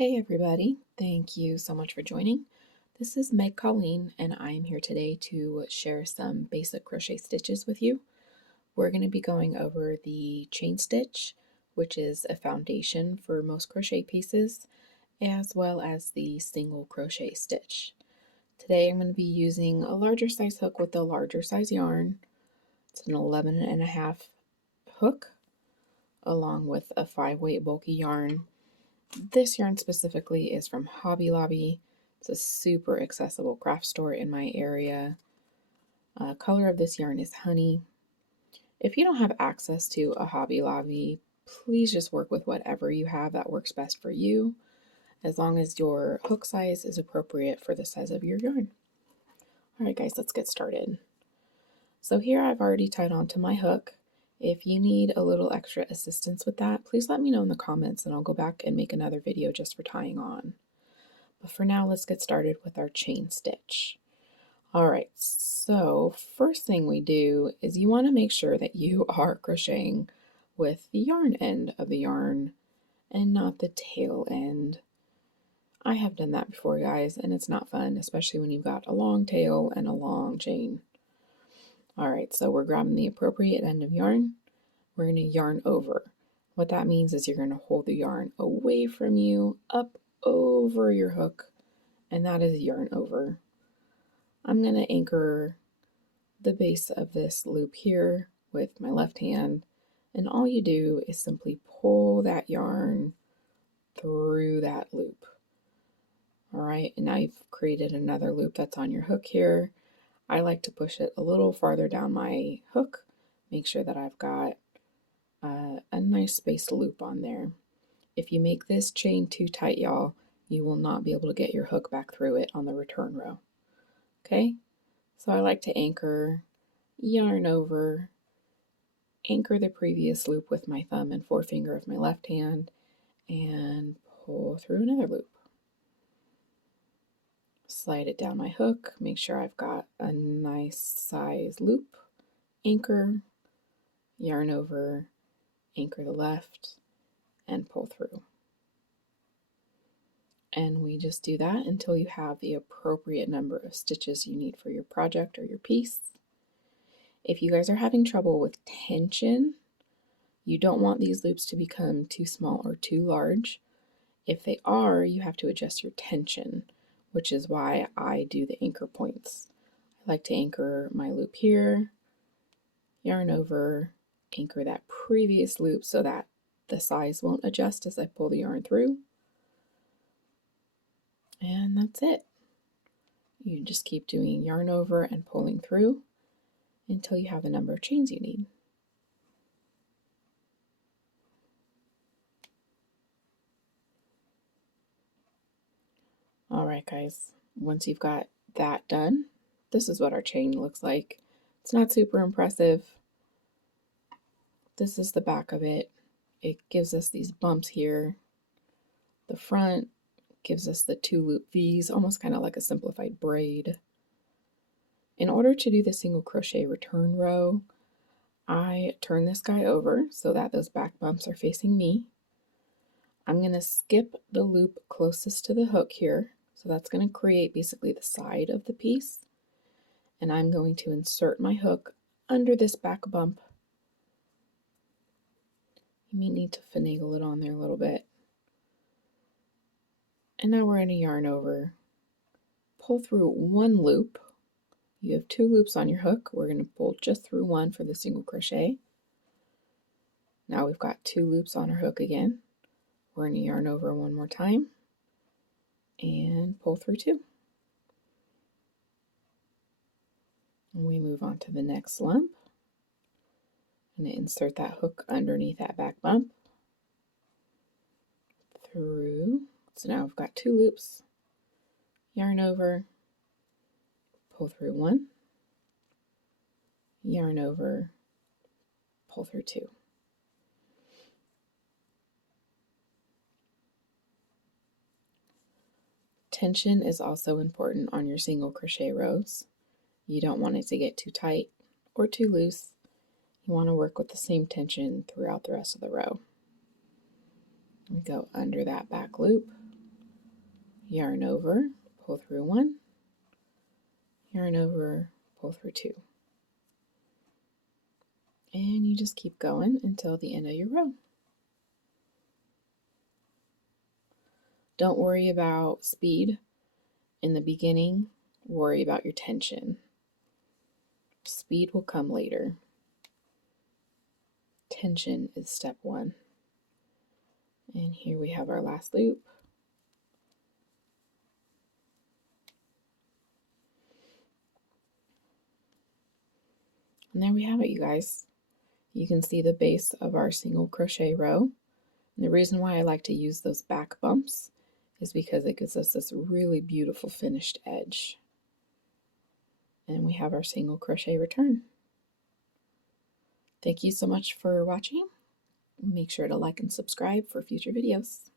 Hey everybody, thank you so much for joining. This is Meg Colleen and I am here today to share some basic crochet stitches with you. We're going to be going over the chain stitch, which is a foundation for most crochet pieces, as well as the single crochet stitch. Today I'm going to be using a larger size hook with a larger size yarn. It's an 11.5 hook along with a 5-weight bulky yarn. This yarn specifically is from Hobby Lobby. It's a super accessible craft store in my area. Color of this yarn is honey. If you don't have access to a Hobby Lobby, please just work with whatever you have that works best for you, as long as your hook size is appropriate for the size of your yarn. Alright guys, let's get started. So here I've already tied onto my hook. If you need a little extra assistance with that, please let me know in the comments and I'll go back and make another video just for tying on. But for now, let's get started with our chain stitch. Alright, so first thing we do is you want to make sure that you are crocheting with the yarn end of the yarn and not the tail end. I have done that before, guys, and it's not fun, especially when you've got a long tail and a long chain. Alright, so we're grabbing the appropriate end of yarn. We're going to yarn over. What that means is you're going to hold the yarn away from you, up over your hook, and that is yarn over. I'm going to anchor the base of this loop here with my left hand, and all you do is simply pull that yarn through that loop. Alright, and now you've created another loop that's on your hook here. I like to push it a little farther down my hook, make sure that I've got a nice spaced loop on there. If you make this chain too tight, y'all, you will not be able to get your hook back through it on the return row. Okay, so I like to anchor, yarn over, anchor the previous loop with my thumb and forefinger of my left hand, and pull through another loop. Slide it down my hook, make sure I've got a nice size loop, anchor, yarn over, anchor the left, and pull through. And we just do that until you have the appropriate number of stitches you need for your project or your piece. If you guys are having trouble with tension, you don't want these loops to become too small or too large. If they are, you have to adjust your tension, which is why I do the anchor points. I like to anchor my loop here, yarn over, anchor that previous loop so that the size won't adjust as I pull the yarn through. And that's it. You just keep doing yarn over and pulling through until you have the number of chains you need. Alright guys, once you've got that done, this is what our chain looks like. It's not super impressive. This is the back of it. It gives us these bumps here. The front gives us the 2-loop V's, almost kind of like a simplified braid. In order to do the single crochet return row, I turn this guy over so that those back bumps are facing me. I'm going to skip the loop closest to the hook here. So that's going to create basically the side of the piece. And I'm going to insert my hook under this back bump. You may need to finagle it on there a little bit. And now we're going to yarn over. Pull through one loop. You have 2 loops on your hook. We're going to pull just through one for the single crochet. Now we've got 2 loops on our hook again. We're going to yarn over one more time and pull through 2. And we move on to the next lump. I'm going to insert that hook underneath that back bump through. So now we've got 2 loops, yarn over, pull through 1, yarn over, pull through 2. Tension is also important on your single crochet rows. You don't want it to get too tight or too loose. You want to work with the same tension throughout the rest of the row. We go under that back loop, yarn over, pull through 1, yarn over, pull through 2. And you just keep going until the end of your row. Don't worry about speed in the beginning, worry about your tension. Speed will come later. Tension is step 1. And here we have our last loop. And there we have it, you guys. You can see the base of our single crochet row. And the reason why I like to use those back bumps is because it gives us this really beautiful finished edge. And we have our single crochet return. Thank you so much for watching. Make sure to like and subscribe for future videos.